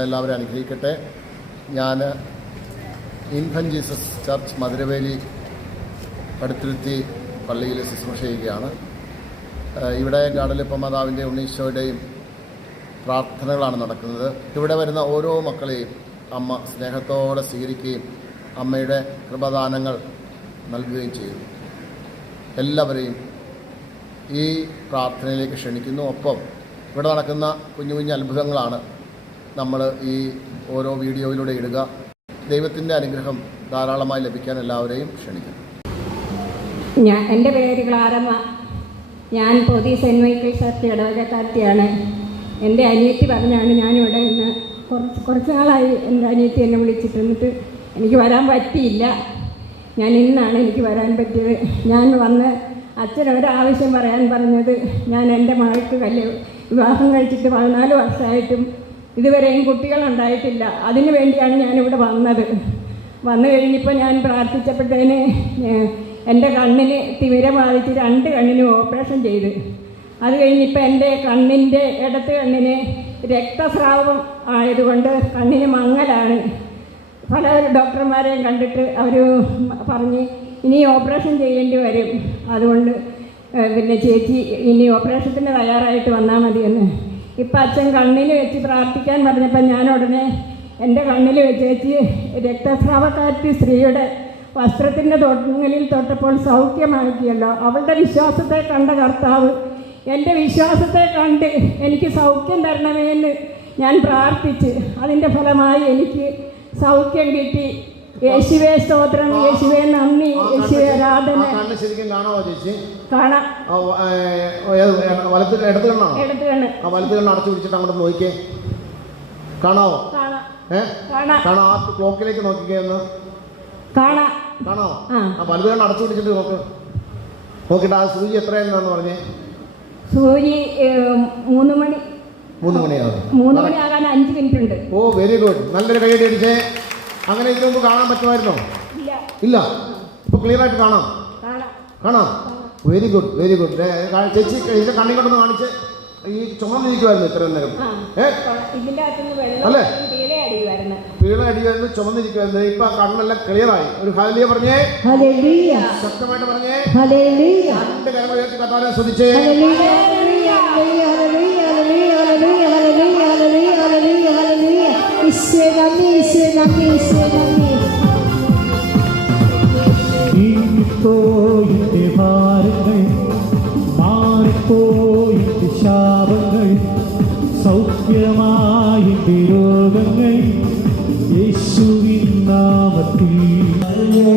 നിങ്ങളെല്ലാവരും അനുഗ്രഹിക്കട്ടെ. ഞാൻ ഇൻഫൻറ്റ് ജീസസ് ചർച്ച് മധുരവേലി പടുത്തുരുത്തി പള്ളിയിൽ ശുശ്രൂഷ ചെയ്യുകയാണ്. ഇവിടെ ഗാഡലിപ്പ മാതാവിൻ്റെ ഉണ്ണീശോയുടെയും പ്രാർത്ഥനകളാണ് നടക്കുന്നത്. ഇവിടെ വരുന്ന ഓരോ മക്കളെയും അമ്മ സ്നേഹത്തോടെ സ്വീകരിക്കുകയും അമ്മയുടെ കൃപദാനങ്ങൾ നൽകുകയും ചെയ്യുന്നു. എല്ലാവരെയും ഈ പ്രാർത്ഥനയിലേക്ക് ക്ഷണിക്കുന്നു. ഒപ്പം ഇവിടെ നടക്കുന്ന കുഞ്ഞു കുഞ്ഞു അത്ഭുതങ്ങളാണ് നമ്മൾ ഈ ഓരോ വീഡിയോയിലൂടെ ഇടുക. ദൈവത്തിൻ്റെ അനുഗ്രഹം ധാരാളമായി ലഭിക്കാൻ എല്ലാവരെയും ക്ഷണിക്കുന്നു. എൻ്റെ പേര് ക്ലാരമ്മ. ഞാൻ പൊതി സെൻറ്റ് മൈക്കിൾ ചർച്ച് ഇടവകക്കാരത്തിയാണ്. എൻ്റെ അനിയത്തി പറഞ്ഞാണ് ഞാനിവിടെ നിന്ന് കുറച്ച് നാളായി എൻ്റെ അനിയത്തി എന്നെ വിളിച്ചിട്ട് എനിക്ക് വരാൻ പറ്റിയില്ല. ഇന്നാണ് എനിക്ക് വരാൻ പറ്റിയത്. ഞാൻ വന്ന് അച്ഛനൊരാവശ്യം പറയാൻ പറഞ്ഞത്, ഞാൻ എൻ്റെ മകൾക്ക് വിവാഹം കഴിച്ചിട്ട് 14 വർഷമായിട്ടും ഇതുവരെയും കുട്ടികളുണ്ടായിട്ടില്ല. അതിനു വേണ്ടിയാണ് ഞാനിവിടെ വന്നത്. വന്നു കഴിഞ്ഞപ്പോൾ ഞാൻ പ്രാർത്ഥിച്ചപ്പോഴത്തേന് എൻ്റെ കണ്ണിന് തിമിരം ബാധിച്ച് 2 കണ്ണിനും ഓപ്പറേഷൻ ചെയ്ത്. അത് കഴിഞ്ഞിപ്പോൾ എൻ്റെ കണ്ണിൻ്റെ ഇടത്ത് കണ്ണിന് രക്തസ്രാവം ആയതുകൊണ്ട് കണ്ണിന് മങ്ങലാണ്. പല ഡോക്ടർമാരെയും കണ്ടിട്ട് അവർ പറഞ്ഞ് ഇനി ഓപ്പറേഷൻ ചെയ്യേണ്ടി വരും. അതുകൊണ്ട് പിന്നെ ചേച്ചി ഇനി ഓപ്പറേഷത്തിന് തയ്യാറായിട്ട് വന്നാൽ മതിയെന്ന്. ഇപ്പം അച്ഛൻ കണ്ണിൽ വെച്ച് പ്രാർത്ഥിക്കാൻ പറഞ്ഞപ്പോൾ ഞാൻ ഉടനെ എൻ്റെ കണ്ണിൽ വെച്ച് ചേച്ചി രക്തസ്രാവക്കാരത്തി സ്ത്രീയുടെ വസ്ത്രത്തിൻ്റെ തൊട്ടങ്ങളിൽ തൊട്ടപ്പോൾ സൗഖ്യമാക്കിയല്ലോ. അവളുടെ വിശ്വാസത്തെ കണ്ട കർത്താവ് എൻ്റെ വിശ്വാസത്തെ കണ്ട് എനിക്ക് സൗഖ്യം തരണമേന്ന് ഞാൻ പ്രാർത്ഥിച്ച് അതിൻ്റെ ഫലമായി എനിക്ക് സൗഖ്യം കിട്ടി. യേശുവേ സ്തോത്രം, യേശുവേ നന്ദി, യേശുവേ ആരാധന. ശരിക്കും കാണാമോ ചേച്ചി? കാണാം. ഇടത്ത് കണ്ണ് അടച്ചു പിടിച്ചിട്ട് അങ്ങോട്ട് നോക്കിയേ. കാണാവോ? കാണാം. ആ ക്ലോക്കിലേക്ക് നോക്കിക്കേ ഒന്ന്. കാണാമോ? വലത് കണ്ണ് അടച്ചു പിടിച്ചിട്ട് നോക്കിട്ട് ആ സൂചി എത്രയെന്നാന്ന് പറഞ്ഞേ? സൂചി 3 മണി. 3 മണിയാകും. 3 മണിയാകാൻ 5 മിനിറ്റ് ഉണ്ട്. ഓ വെരി ഗുഡ്. നല്ലൊരു കൈയ്യടി അടിച്ചേ. അങ്ങനെ ഇതിനു മുമ്പ് കാണാൻ പറ്റുമായിരുന്നോ? ഇല്ല. ഇപ്പൊ ക്ലിയർ ആയിട്ട് കാണാം. Very good, very good. ചേച്ചി ഇതിന്റെ കണ്ണി കൊണ്ടൊന്ന് കാണിച്ച്. ഈ ചുമന്നിരിക്കുമായിരുന്നു ഇത്രയും നേരം അല്ലേ? പീള അടിയായിരുന്നു, ചുമന്നിരിക്കുമായിരുന്നു. ഇപ്പൊ കണ്ണെല്ലാം ക്ലിയർ ആയി. ഒരു ഹല്ലേലൂയ പറഞ്ഞേ, ശക്തമായിട്ട് പറഞ്ഞേ. 2 കരങ്ങൾ ഉയർത്തി കർത്താവിനെ സ്തുതിച്ചേ. പോയിന്റെ ഭാരങ്ങൾ മാറിപ്പോയിന്റെ ശാപങ്ങൾ സൗഖ്യമായിന്റെ രോഗങ്ങൾ യേശുവിൻ നാമത്തിൽ നൽകുന്നു.